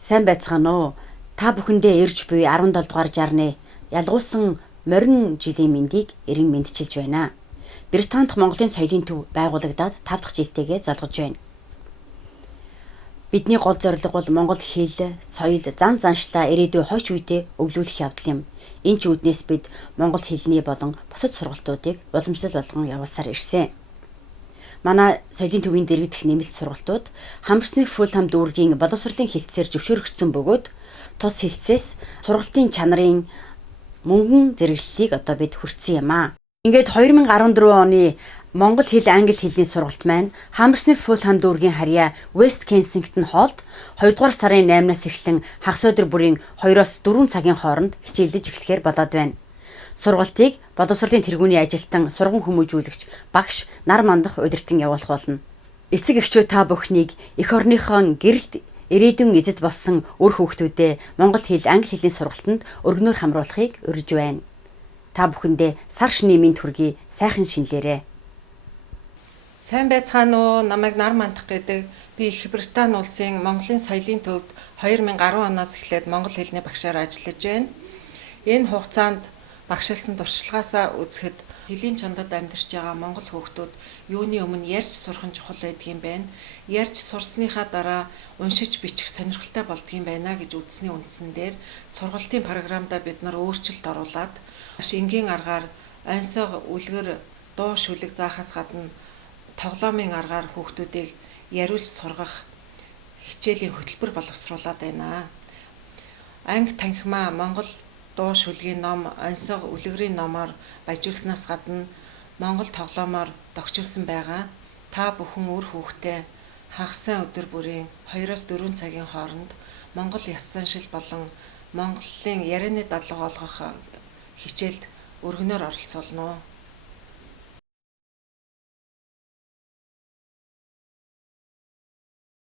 Сайн байцгаана уу? Та бүхэндээ ирж буй 17 дугаар жарны ялгуулсан морин жилийн мэндийг эрен мэдчилж байна. Британд Монголын соёлын төв байгуулагдаад 5 дахь жилтэйгээ залгаж байна. Бидний гол зорилго бол монгол хэл, соёл, зан заншлаа ирээдүйн хойч үедээ өвлүүлэх явдал юм. Энэ ч үүднээс бид монгол хэлний болон бусад сургалтуудыг уламжлал болгон явуулсаар ирсэн. Манай соёлын төвийн дэргэдэх нэмэлт сургалтууд Хамарсмит Фулхам дүүргийн боловсролын хэлтсээр зөвшөөрөгдсөн бөгөөд тус хэлтсээс сургалтын чанарын мөнгөн зэрэглэлийг одоо бид хүртсэн юм аа. Ингээд 2014 оны Монгол хэл англи хэлний сургалт маань Хамарсмит Фулхам дүүргийн харьяа West Kensington Hall-д 2 дугаар сарын 8-наас эхлэн хагас өдөр бүрийн 2-4 цагийн хооронд хичээлж эхлэхээр болоод байна. Сургалтыг боловсролын тэргүүний ажилтан, сургам хүмүүжүүлэгч, багш, нар мандах удирдан явуулах болно. Эцэг эхчүүд та бүхнийг эх орныхон гэрэлд ирээдүйн эзэд болсон үр хүүхдүүдээ монгол хэл, англи хэлний сургалтанд өргөнөөр хамруулахыг урьж байна. Та бүхэндээ сар шний мэнд хүргэе, сайхан шинэлээрэ. Сайн байцгаана уу? Намайг нар мандах гэдэг. Би Их Британи улсын Монголын соёлын төвд 2010 оноос эхлээд монгол хэлний багшаар ажиллаж байна. Энэ хугацаанд багшилсан туршлагаасаа үзэхэд хэлийн чандад амьдарч байгаа монгол хүүхдүүд юуны өмнө ярьж сурах нь чухал байдгийн байна. Ярьж сурсныхаа дараа уншиж бичих сонирхолтой болдгийн байна гэж үзсний үндсэн дээр сургалтын програмдаа бид нар өөрчлөлт оруулад маш энгийн аргаар оньсоо үлгэр дуу шүлэг заахаас гадна тоглоомын аргаар хүүхдүүдийг яриулж сургах хичээлийн хөтөлбөр боловсруулад байна. Анги танхимаа монгол дуу шүлгийн ном, оньсоо үлгэрийн номоор баяжуулснаас гадна монгол тоглоомоор догчулсан байгаа. Та бүхэн үр хүүхдээ хагас өдөр бүрийн 2-4 цагийн хооронд монгол яс заншил болон монголын ярианы дадлага олгох хичээлд өргөнөөр оролцуулно.